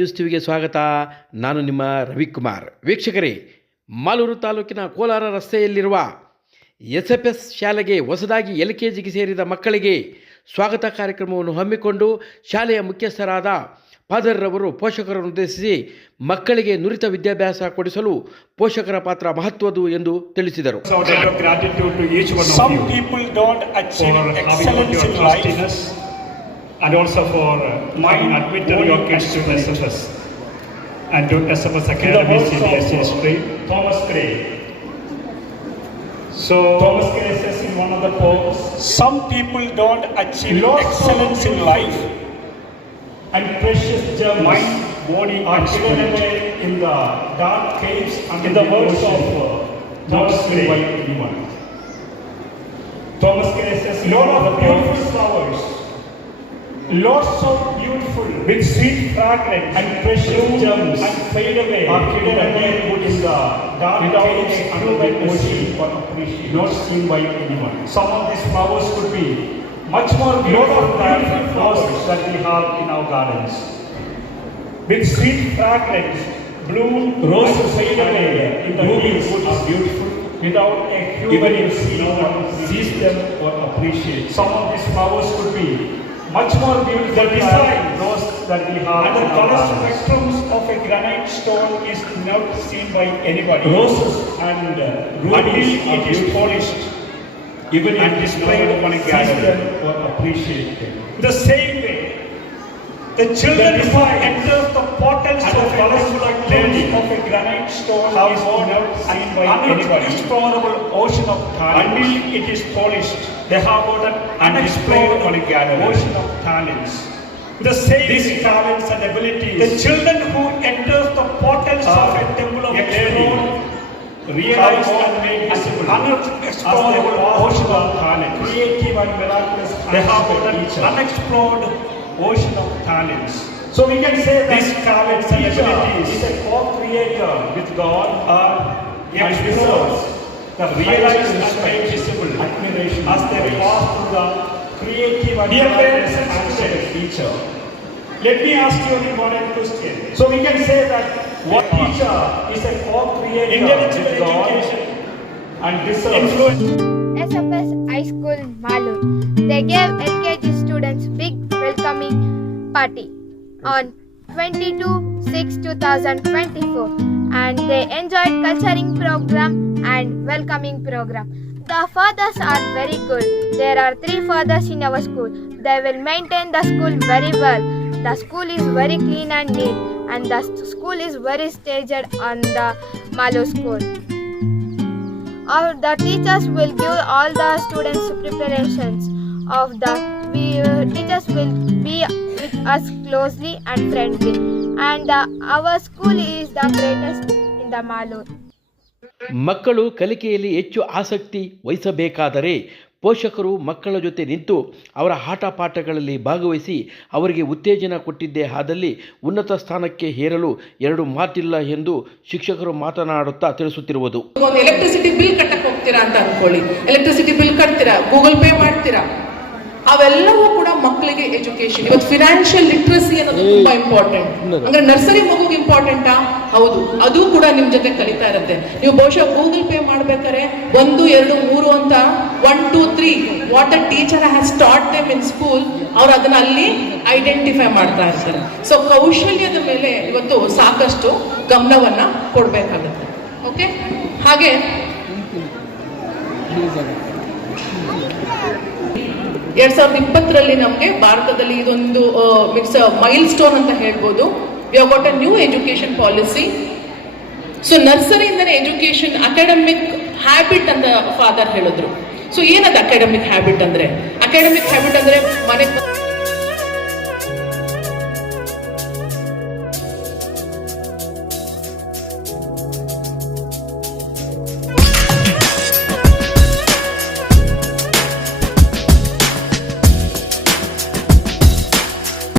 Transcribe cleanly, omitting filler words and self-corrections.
News ಟಿವಿಗೆ ಸ್ವಾಗತ. ನಾನು ನಿಮ್ಮ ರವಿಕುಮಾರ್. ವೀಕ್ಷಕರೇ, ಮಾಲೂರು ತಾಲೂಕಿನ ಕೋಲಾರ ರಸ್ತೆಯಲ್ಲಿರುವ SFS ಶಾಲೆಗೆ ಹೊಸದಾಗಿ LKGಗೆ ಸೇರಿದ ಮಕ್ಕಳಿಗೆ ಸ್ವಾಗತ ಕಾರ್ಯಕ್ರಮವನ್ನು ಹಮ್ಮಿಕೊಂಡು ಶಾಲೆಯ ಮುಖ್ಯಸ್ಥರಾದ ಫಾದರ್ ರವರು ಪೋಷಕರನ್ನು ಉದ್ದೇಶಿಸಿ ಮಕ್ಕಳಿಗೆ ನುರಿತ ವಿದ್ಯಾಭ್ಯಾಸ ಕೊಡಿಸಲು ಪೋಷಕರ ಪಾತ್ರ ಮಹತ್ವದ್ದು ಎಂದು ತಿಳಿಸಿದರು. Some people don't achieve excellence in life. And also for admitting your kids to SFS and to SFS Academy CBSE Street. Thomas Gray. So Thomas Gray says in one of the poems, some people don't achieve excellence in life, and precious gems mind, body, are and hidden spirit away in the dark caves and in the words of Thomas Gray. Thomas Gray says in Lord one of of the beautiful poems, flowers, Lord so beautiful, with sweet fragrance and precious gems and fade away are hidden away in the dark without caves a under human the see sea, or appreciate. not seen by anyone. Some of these flowers could be much more Lot beautiful of than beautiful flowers flowers that we have in our gardens. With sweet fragrance, bloom, roses fade away in the leaves are beautiful. without a Even human if see no or one sees appreciate. them or appreciate. Some of these flowers could be much more beautiful The than design, those that we have and the in our color gardens. spectrums of a granite stone is not seen by anybody. Roses and rubies Until are it is beautiful. polished, Even and if displayed no on one a sees gathering. them or appreciate them. The same way, the children The who design enter the portals and of the a colourful learning activity of a granite stone have is not not seen by anybody. unexplorable ocean of talent. Until it is polished, They have got an and displayed unexplored on a gathering. ocean of talents. The same These way, talents and abilities the children who enter the portals of a temple of learning realized and made visible unexplorable ocean of talent. creative and miraculous They have hands of an a teacher. unexplored ocean of talents. So we can say that These talents and teacher abilities is a co-creator with God are and deserves the realized highest and made visible admiration as they praise. pass through the creative and Dear miraculous parents and hands of a students, teacher. Let me ask you an important question. So we can say that what teacher is a co-creator Intellectual with God education and deserves influence. SFS High School Malur. They gave LKG students big welcoming party on 22/6/2024 and they enjoyed culturing program and welcoming program. The fathers are very good. There are 3 fathers in our school. They will maintain the school very well. The school is very clean and neat and the school is very staged on the Malur school. The teachers will give all the students preparations of the teachers will be with us closely and friendly and our school is the greatest in the Malur. ಮಕ್ಕಳು ಕಲಿಕೆಯಲ್ಲಿ ಹೆಚ್ಚು ಆಸಕ್ತಿ ವಹಿಸಬೇಕಾದರೆ ಪೋಷಕರು ಮಕ್ಕಳ ಜೊತೆ ನಿಂತು ಅವರ ಆಟ ಪಾಠಗಳಲ್ಲಿ ಭಾಗವಹಿಸಿ ಅವರಿಗೆ ಉತ್ತೇಜನ ಕೊಟ್ಟಿದ್ದೇ ಆದಲ್ಲಿ ಉನ್ನತ ಸ್ಥಾನಕ್ಕೆ ಏರಲು ಎರಡು ಮಾತಿಲ್ಲ ಎಂದು ಶಿಕ್ಷಕರು ಮಾತನಾಡುತ್ತಾ ತಿಳಿಸುತ್ತಿರುವುದು. ಒಂದು ಎಲೆಕ್ಟ್ರಿಸಿಟಿ ಬಿಲ್ ಕಟ್ಟಕ್ಕೆ ಹೋಗ್ತೀರಾ ಅಂತ ಅನ್ಕೊಳ್ಳಿ, ಎಲೆಕ್ಟ್ರಿಸಿಟಿ ಬಿಲ್ ಕಟ್ತೀರಾ, ಗೂಗಲ್ ಪೇ ಮಾಡ್ತೀರಾ, ಅವೆಲ್ಲವೂ ಕೂಡ ಮಕ್ಕಳಿಗೆ ಎಜುಕೇಶನ್. ಇವತ್ತು ಫಿನಾನ್ಷಿಯಲ್ ಲಿಟ್ರಸಿ ಅನ್ನೋದು ತುಂಬಾ ಇಂಪಾರ್ಟೆಂಟ್. ಅಂದ್ರೆ ನರ್ಸರಿ ಮಗುಗೆ ಇಂಪಾರ್ಟೆಂಟಾ? ಹೌದು, ಅದು ಕೂಡ ನಿಮ್ ಜೊತೆ ಕಲಿತಾ ಇರುತ್ತೆ. ನೀವು ಬಹುಶಃ ಗೂಗಲ್ ಪೇ ಮಾಡ್ಬೇಕಾದ್ರೆ 1 2 3 ಅಂತ 1 2 3 what the teacher has taught them in school, ಅವ್ರು ಅದನ್ನ ಅಲ್ಲಿ ಐಡೆಂಟಿಫೈ ಮಾಡ್ತಾ ಇರ್ತಾರೆ. ಸೊ ಕೌಶಲ್ಯದ ಮೇಲೆ ಇವತ್ತು ಸಾಕಷ್ಟು ಗಮನವನ್ನ ಕೊಡ್ಬೇಕಾಗುತ್ತೆ. ಓಕೆ, ಹಾಗೆ 2020ರಲ್ಲಿ ನಮಗೆ ಭಾರತದಲ್ಲಿ ಇದೊಂದು ಮೈಲ್ ಸ್ಟೋನ್ ಅಂತ ಹೇಳ್ಬೋದು. We have got a new education policy. So ನರ್ಸರಿಯಿಂದನೇ ಎಜುಕೇಶನ್ ಅಕಾಡೆಮಿಕ್ ಹ್ಯಾಬಿಟ್ ಅಂತ ಫಾದರ್ ಹೇಳಿದ್ರು. ಸೊ ಏನದು ಅಕಾಡೆಮಿಕ್ ಹ್ಯಾಬಿಟ್ ಅಂದ್ರೆ? ಅಕಾಡೆಮಿಕ್ ಹ್ಯಾಬಿಟ್ ಅಂದ್ರೆ ಮನೆ